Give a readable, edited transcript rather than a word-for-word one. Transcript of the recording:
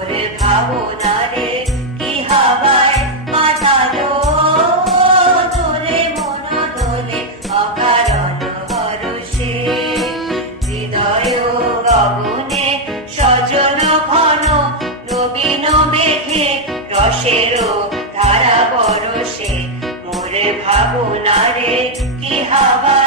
মোরে ভাবনারে কি হাওয়ায় মাতালো দোলে মন দোলে অকারণ হরষে হৃদয় গগনে সজন ঘন নবীন মেঘে রসের ধারা বরষে মোরে ভাবনারে কি হাওয়া